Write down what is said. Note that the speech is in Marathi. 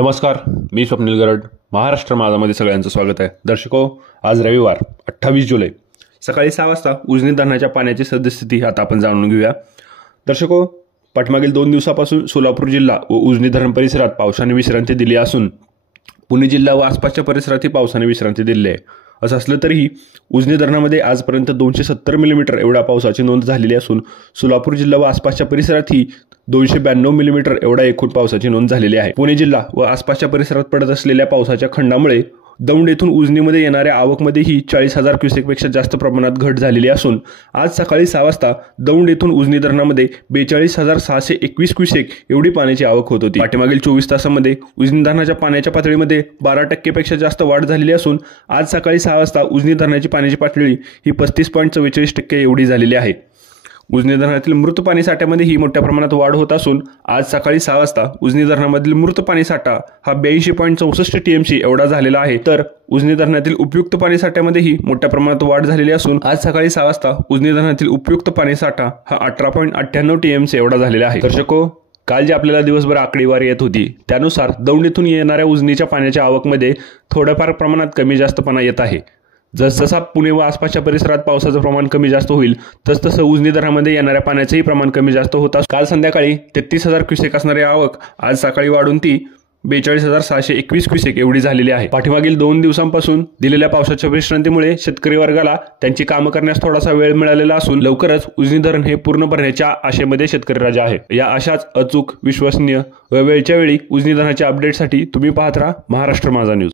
नमस्कार, मी स्वप्नील गरड. महाराष्ट्र माझामध्ये सगळ्यांचं स्वागत आहे. दर्शको, आज रविवार 28 जुलै सकाळी 6 वाजता उजनी धरणाच्या पाण्याची सद्यस्थिती आता आपण जाणून घेऊया. दर्शको, पाठीमागील 2 दिवसापासून सोलापूर जिल्हा व उजनी धरण परिसरात पावसाने विश्रांती दिली असून पुणे जिल्हा व आसपासच्या परिसरातही पावसाने विश्रांती दिली आहे. असं असलं तरीही उजनी धरणामध्ये आजपर्यंत 270 मिलीमीटर एवढ्या पावसाची नोंद झालेली असून सोलापूर जिल्हा व आसपासच्या परिसरातही 292 मिलीमीटर एवढा एकूण पावसाची नोंद झालेली आहे. पुणे जिल्हा व आसपासच्या परिसरात पडत असलेल्या पावसाच्या खंडामुळे दौंड येथून उजनीमध्ये येणाऱ्या आवकमध्येही 40,000 क्युसेकपेक्षा जास्त प्रमाणात घट झालेली असून आज सकाळी 6 वाजता दौंड येथून उजनी धरणामध्ये 42,621 क्युसेक एवढी पाण्याची आवक होत होती. पाठीमागील 24 तासामध्ये उजनी धरणाच्या पाण्याच्या पातळीमध्ये 12% पेक्षा जास्त वाढ झालेली असून आज सकाळी 6 वाजता उजनी धरणाची पाण्याची पातळी ही 35.44% एवढी झालेली आहे. उजनी धरणातील मृत पाणी साठ्यामध्ये ही मोठ्या प्रमाणात वाढ होत असून आज सकाळी 6 वाजता उजनी धरणामधील मृत पाणी साठा हा 82.64 TMC एवढा झालेला आहे. तर उजनी धरणातील उपयुक्त पाणी साठ्यामध्येही मोठ्या प्रमाणात वाढ झालेली असून आज सकाळी 6 वाजता उजनी धरणातील उपयुक्त पाणी साठा हा 18.98 TMC एवढा झालेला आहे. दर्शको, काल जी आपल्याला दिवसभर आकडेवारी येत होती त्यानुसार दौंड येथून येणाऱ्या उजनीच्या पाण्याच्या आवकमध्ये थोड्याफार प्रमाणात कमी जास्तपणा येत आहे. जसजसा पुणे व आसपासच्या परिसरात पावसाचं प्रमाण कमी जास्त होईल तसतसं उजनी धरणामध्ये येणाऱ्या पाण्याचंही प्रमाण कमी जास्त होत असून काल संध्याकाळी 33,000 क्युसेक असणारी आवक आज सकाळी वाढून ती 42,621 क्युसेक एवढी झालेली आहे. पाठीमागील 2 दिवसांपासून दिलेल्या पावसाच्या विश्रांतीमुळे शेतकरी वर्गाला त्यांची कामं करण्यास थोडासा वेळ मिळालेला असून लवकरच उजनी धरण हे पूर्ण भरण्याच्या आशेमध्ये शेतकरी राजा आहे. या अशाच अचूक, विश्वसनीय व वेळच्या वेळी उजनी धरणाच्या अपडेटसाठी तुम्ही पाहत राहा महाराष्ट्र माझा न्यूज.